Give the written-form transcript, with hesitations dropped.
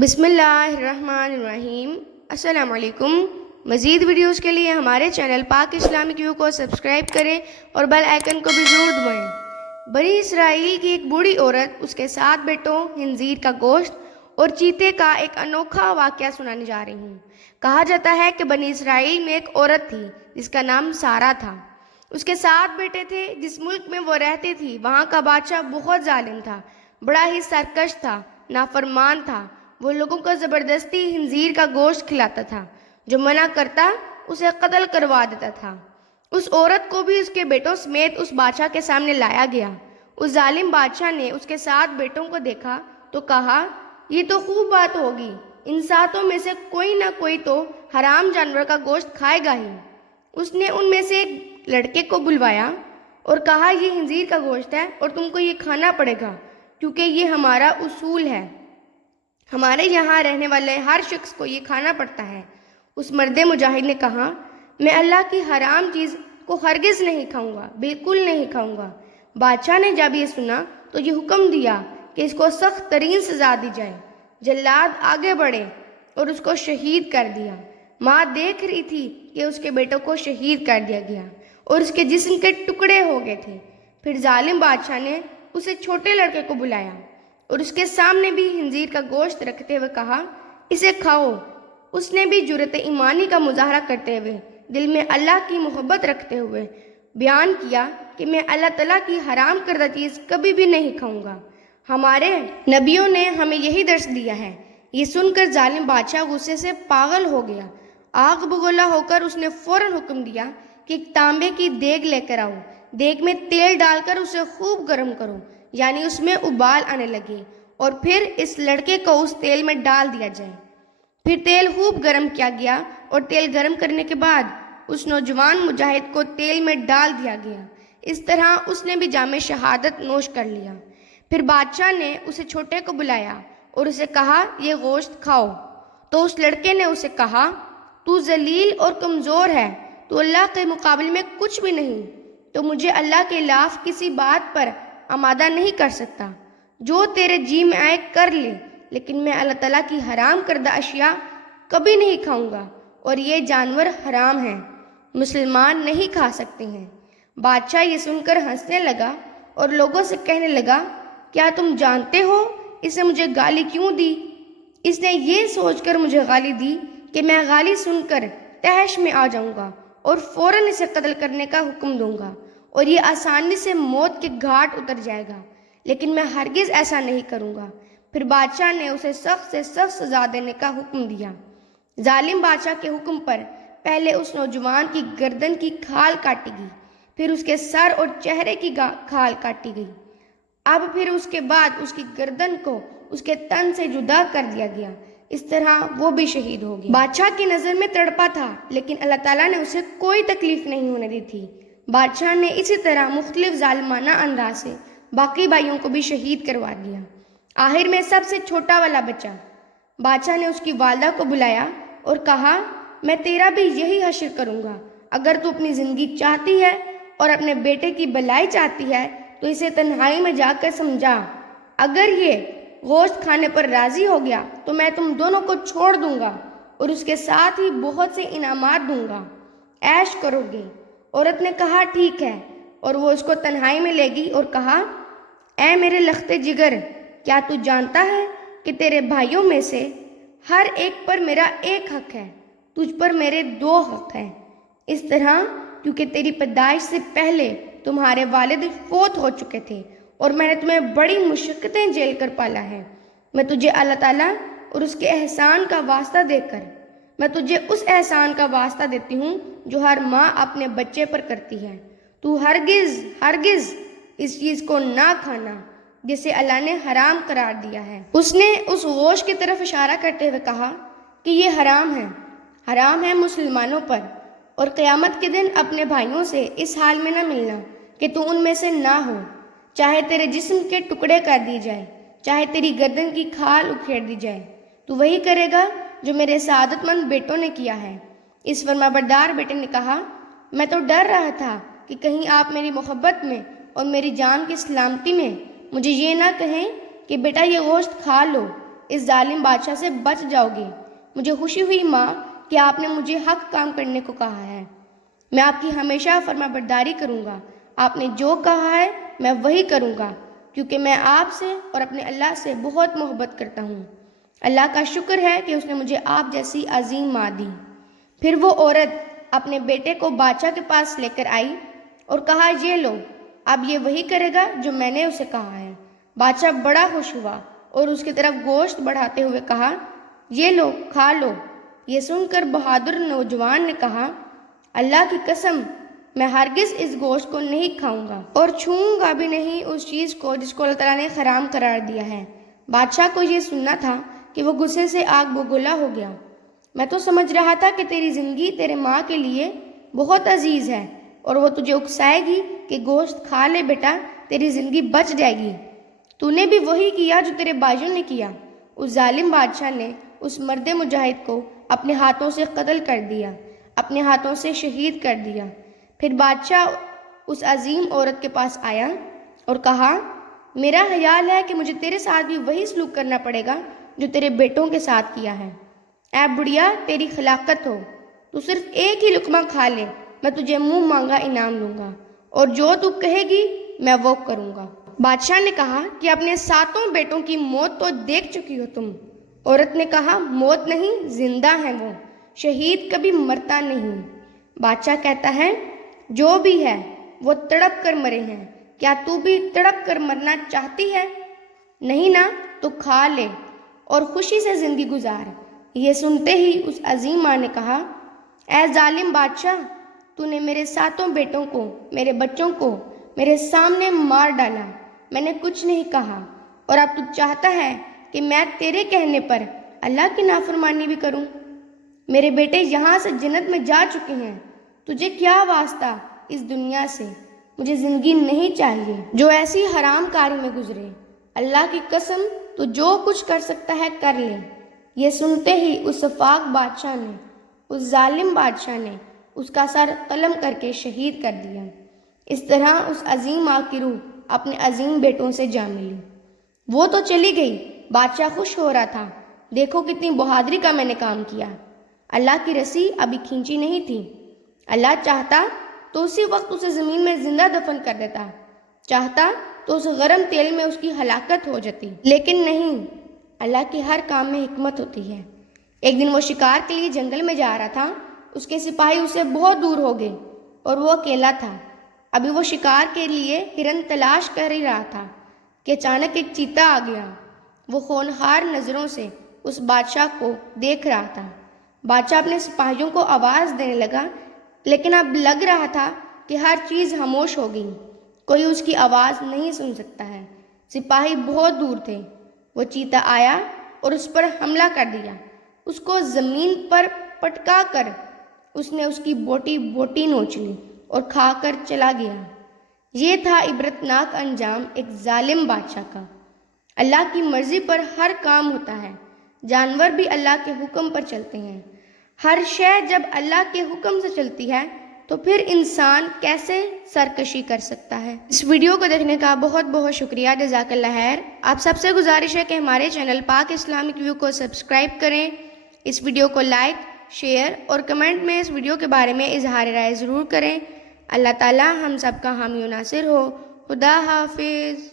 بسم اللہ الرحمن الرحیم۔ السلام علیکم۔ مزید ویڈیوز کے لیے ہمارے چینل پاک اسلامک ویو کو سبسکرائب کریں اور بیل آئیکن کو بھی ضرور دبائیں۔ بنی اسرائیل کی ایک بوڑھی عورت، اس کے 7 بیٹوں، خنزیر کا گوشت اور چیتے کا ایک انوکھا واقعہ سنانے جا رہی ہوں۔ کہا جاتا ہے کہ بنی اسرائیل میں ایک عورت تھی جس کا نام سارہ تھا۔ اس کے 7 بیٹے تھے۔ جس ملک میں وہ رہتی تھی وہاں کا بادشاہ بہت ظالم تھا، بڑا ہی سرکش تھا، نافرمان تھا۔ وہ لوگوں کو زبردستی خنزیر کا گوشت کھلاتا تھا، جو منع کرتا اسے قتل کروا دیتا تھا۔ اس عورت کو بھی اس کے بیٹوں سمیت اس بادشاہ کے سامنے لایا گیا۔ اس ظالم بادشاہ نے اس کے 7 بیٹوں کو دیکھا تو کہا، یہ تو خوب بات ہوگی، ان 7 میں سے کوئی نہ کوئی تو حرام جانور کا گوشت کھائے گا ہی۔ اس نے ان میں سے ایک لڑکے کو بلوایا اور کہا، یہ خنزیر کا گوشت ہے اور تم کو یہ کھانا پڑے گا، کیونکہ یہ ہمارا اصول ہے، ہمارے یہاں رہنے والے ہر شخص کو یہ کھانا پڑتا ہے۔ اس مرد مجاہد نے کہا، میں اللہ کی حرام چیز کو ہرگز نہیں کھاؤں گا، بالکل نہیں کھاؤں گا۔ بادشاہ نے جب یہ سنا تو یہ حکم دیا کہ اس کو سخت ترین سزا دی جائے۔ جلاد آگے بڑھے اور اس کو شہید کر دیا۔ ماں دیکھ رہی تھی کہ اس کے بیٹوں کو شہید کر دیا گیا اور اس کے جسم کے ٹکڑے ہو گئے تھے۔ پھر ظالم بادشاہ نے اسے چھوٹے لڑکے کو بلایا اور اس کے سامنے بھی خنزیر کا گوشت رکھتے ہوئے کہا، اسے کھاؤ۔ اس نے بھی جرأت ایمانی کا مظاہرہ کرتے ہوئے، دل میں اللہ کی محبت رکھتے ہوئے بیان کیا کہ میں اللہ تعالیٰ کی حرام کردہ چیز کبھی بھی نہیں کھاؤں گا۔ ہمارے نبیوں نے ہمیں یہی درس دیا ہے۔ یہ سن کر ظالم بادشاہ غصے سے پاگل ہو گیا۔ آگ بگولا ہو کر اس نے فوراً حکم دیا کہ ایک تانبے کی دیگ لے کر آؤ۔ دیگ میں تیل ڈال کر اسے خوب گرم کرو، یعنی اس میں ابال آنے لگے، اور پھر اس لڑکے کو اس تیل میں ڈال دیا جائے۔ پھر تیل خوب گرم کیا گیا اور تیل گرم کرنے کے بعد اس نوجوان مجاہد کو تیل میں ڈال دیا گیا۔ اس طرح اس نے بھی جام شہادت نوش کر لیا۔ پھر بادشاہ نے اسے چھوٹے کو بلایا اور اسے کہا، یہ گوشت کھاؤ۔ تو اس لڑکے نے اسے کہا، تو ذلیل اور کمزور ہے، تو اللہ کے مقابلے میں کچھ بھی نہیں، تو مجھے اللہ کے خلاف کسی بات پر آمادہ نہیں کر سکتا۔ جو تیرے جی میں آئے کر لے، لیکن میں اللہ تعالیٰ کی حرام کردہ اشیاء کبھی نہیں کھاؤں گا، اور یہ جانور حرام ہیں، مسلمان نہیں کھا سکتے ہیں۔ بادشاہ یہ سن کر ہنسنے لگا اور لوگوں سے کہنے لگا، کیا تم جانتے ہو اس نے مجھے گالی کیوں دی؟ اس نے یہ سوچ کر مجھے گالی دی کہ میں گالی سن کر تہش میں آ جاؤں گا اور فوراً اسے قتل کرنے کا حکم دوں گا، اور یہ آسانی سے موت کے گھاٹ اتر جائے گا، لیکن میں ہرگز ایسا نہیں کروں گا۔ پھر بادشاہ نے اسے سخت سے سخت سزا دینے کا حکم دیا۔ ظالم بادشاہ کے حکم پر پہلے اس نوجوان کی گردن کی کھال کاٹی گئی، پھر اس کے سر اور چہرے کی کھال کاٹی گئی، اب پھر اس کے بعد اس کی گردن کو اس کے تن سے جدا کر دیا گیا۔ اس طرح وہ بھی شہید ہو گیا۔ بادشاہ کی نظر میں تڑپا تھا، لیکن اللہ تعالیٰ نے اسے کوئی تکلیف نہیں ہونے دی تھی۔ بادشاہ نے اسی طرح مختلف ظالمانہ انداز سے باقی بھائیوں کو بھی شہید کروا دیا۔ آخر میں سب سے چھوٹا والا بچا۔ بادشاہ نے اس کی والدہ کو بلایا اور کہا، میں تیرا بھی یہی حشر کروں گا۔ اگر تو اپنی زندگی چاہتی ہے اور اپنے بیٹے کی بھلائی چاہتی ہے تو اسے تنہائی میں جا کر سمجھا۔ اگر یہ گوشت کھانے پر راضی ہو گیا تو میں تم دونوں کو چھوڑ دوں گا اور اس کے ساتھ ہی بہت سے انعامات دوں گا، عیش کرو گے۔ عورت نے کہا، ٹھیک ہے، اور وہ اس کو تنہائی میں لے گئی اور کہا، اے میرے لخت جگر، کیا تو جانتا ہے کہ تیرے بھائیوں میں سے ہر ایک پر میرا ایک حق ہے، تجھ پر میرے 2 حق ہیں۔ اس طرح کیونکہ تیری پیدائش سے پہلے تمہارے والد فوت ہو چکے تھے اور میں نے تمہیں بڑی مشقتیں جھیل کر پالا ہے۔ میں تجھے اللہ تعالیٰ اور اس کے احسان کا واسطہ دے کر، میں تجھے اس احسان کا واسطہ دیتی ہوں جو ہر ماں اپنے بچے پر کرتی ہے۔ تو ہرگز اس چیز کو نہ کھانا جسے اللہ نے حرام قرار دیا ہے۔ اس نے اس گوشت کی طرف اشارہ کرتے ہوئے کہا کہ یہ حرام ہے مسلمانوں پر، اور قیامت کے دن اپنے بھائیوں سے اس حال میں نہ ملنا کہ تو ان میں سے نہ ہو، چاہے تیرے جسم کے ٹکڑے کر دی جائے، چاہے تیری گردن کی کھال اکھیڑ دی جائے، تو وہی کرے گا جو میرے سعادت مند بیٹوں نے کیا ہے۔ اس فرمانبردار بیٹے نے کہا، میں تو ڈر رہا تھا کہ کہیں آپ میری محبت میں اور میری جان کی سلامتی میں مجھے یہ نہ کہیں کہ بیٹا یہ گوشت کھا لو، اس ظالم بادشاہ سے بچ جاؤ گے۔ مجھے خوشی ہوئی ماں کہ آپ نے مجھے حق کام کرنے کو کہا ہے۔ میں آپ کی ہمیشہ فرما برداری کروں گا۔ آپ نے جو کہا ہے میں وہی کروں گا، کیونکہ میں آپ سے اور اپنے اللہ سے بہت محبت کرتا ہوں۔ اللہ کا شکر ہے کہ اس نے مجھے آپ جیسی عظیم ماں دی۔ پھر وہ عورت اپنے بیٹے کو بادشاہ کے پاس لے کر آئی اور کہا، یہ لو، اب یہ وہی کرے گا جو میں نے اسے کہا ہے۔ بادشاہ بڑا خوش ہوا اور اس کی طرف گوشت بڑھاتے ہوئے کہا، یہ لو، کھا لو۔ یہ سن کر بہادر نوجوان نے کہا، اللہ کی قسم، میں ہرگز اس گوشت کو نہیں کھاؤں گا اور چھوؤں گا بھی نہیں اس چیز کو جس کو اللہ تعالیٰ نے حرام قرار دیا ہے۔ بادشاہ کو یہ سننا تھا کہ وہ غصے سے آگ بگولا ہو گیا۔ میں تو سمجھ رہا تھا کہ تیری زندگی تیرے ماں کے لیے بہت عزیز ہے اور وہ تجھے اکسائے گی کہ گوشت کھا لے بیٹا، تیری زندگی بچ جائے گی۔ تو نے بھی وہی کیا جو تیرے بھائیوں نے کیا۔ اس ظالم بادشاہ نے اس مرد مجاہد کو اپنے ہاتھوں سے قتل کر دیا، اپنے ہاتھوں سے شہید کر دیا۔ پھر بادشاہ اس عظیم عورت کے پاس آیا اور کہا، میرا خیال ہے کہ مجھے تیرے ساتھ بھی وہی سلوک کرنا پڑے گا جو تیرے بیٹوں کے ساتھ کیا ہے۔ اے بڑھیا، تیری خلاقت ہو، تو صرف ایک ہی لقمہ کھا لے، میں تجھے منہ مانگا انعام دوں گا، اور جو تو کہے گی میں وہ کروں گا۔ بادشاہ نے کہا کہ اپنے 7 بیٹوں کی موت تو دیکھ چکی ہو تم۔ عورت نے کہا، موت نہیں، زندہ ہیں وہ، شہید کبھی مرتا نہیں۔ بادشاہ کہتا ہے، جو بھی ہے وہ تڑپ کر مرے ہیں، کیا تو بھی تڑپ کر مرنا چاہتی ہے؟ نہیں نا، تو کھا لے اور خوشی سے زندگی گزار۔ یہ سنتے ہی اس عظیم ماں نے کہا، اے ظالم بادشاہ، تو نے میرے 7 بیٹوں کو، میرے بچوں کو میرے سامنے مار ڈالا، میں نے کچھ نہیں کہا، اور اب تو چاہتا ہے کہ میں تیرے کہنے پر اللہ کی نافرمانی بھی کروں۔ میرے بیٹے یہاں سے جنت میں جا چکے ہیں، تجھے کیا واسطہ اس دنیا سے؟ مجھے زندگی نہیں چاہیے جو ایسی حرام کاری میں گزرے۔ اللہ کی قسم، تو جو کچھ کر سکتا ہے کر لے۔ یہ سنتے ہی اس شفاق بادشاہ نے، اس ظالم بادشاہ نے اس کا سر قلم کر کے شہید کر دیا۔ اس طرح اس عظیم ماں کی روح اپنے عظیم بیٹوں سے جا ملی۔ وہ تو چلی گئی، بادشاہ خوش ہو رہا تھا، دیکھو کتنی بہادری کا میں نے کام کیا۔ اللہ کی رسی ابھی کھینچی نہیں تھی۔ اللہ چاہتا تو اسی وقت اسے زمین میں زندہ دفن کر دیتا، چاہتا تو اس گرم تیل میں اس کی ہلاکت ہو جاتی، لیکن نہیں، اللہ کے ہر کام میں حکمت ہوتی ہے۔ ایک دن وہ شکار کے لیے جنگل میں جا رہا تھا، اس کے سپاہی اسے بہت دور ہو گئے اور وہ اکیلا تھا۔ ابھی وہ شکار کے لیے ہرن تلاش کر ہی رہا تھا کہ اچانک ایک چیتا آ گیا۔ وہ ہونہار نظروں سے اس بادشاہ کو دیکھ رہا تھا۔ بادشاہ اپنے سپاہیوں کو آواز دینے لگا، لیکن اب لگ رہا تھا کہ ہر چیز خاموش ہو گئی، کوئی اس کی آواز نہیں سن سکتا ہے۔ سپاہی بہت دور تھے۔ وہ چیتا آیا اور اس پر حملہ کر دیا، اس کو زمین پر پٹکا کر اس نے اس کی بوٹی بوٹی نوچ لی اور کھا کر چلا گیا۔ یہ تھا عبرتناک انجام ایک ظالم بادشاہ کا۔ اللہ کی مرضی پر ہر کام ہوتا ہے، جانور بھی اللہ کے حکم پر چلتے ہیں۔ ہر شے جب اللہ کے حکم سے چلتی ہے تو پھر انسان کیسے سرکشی کر سکتا ہے؟ اس ویڈیو کو دیکھنے کا بہت بہت شکریہ، جزاک اللہ خیر۔ آپ سب سے گزارش ہے کہ ہمارے چینل پاک اسلامک ویو کو سبسکرائب کریں، اس ویڈیو کو لائک، شیئر اور کمنٹ میں اس ویڈیو کے بارے میں اظہار رائے ضرور کریں۔ اللہ تعالی ہم سب کا حامی و ناصر ہو۔ خدا حافظ۔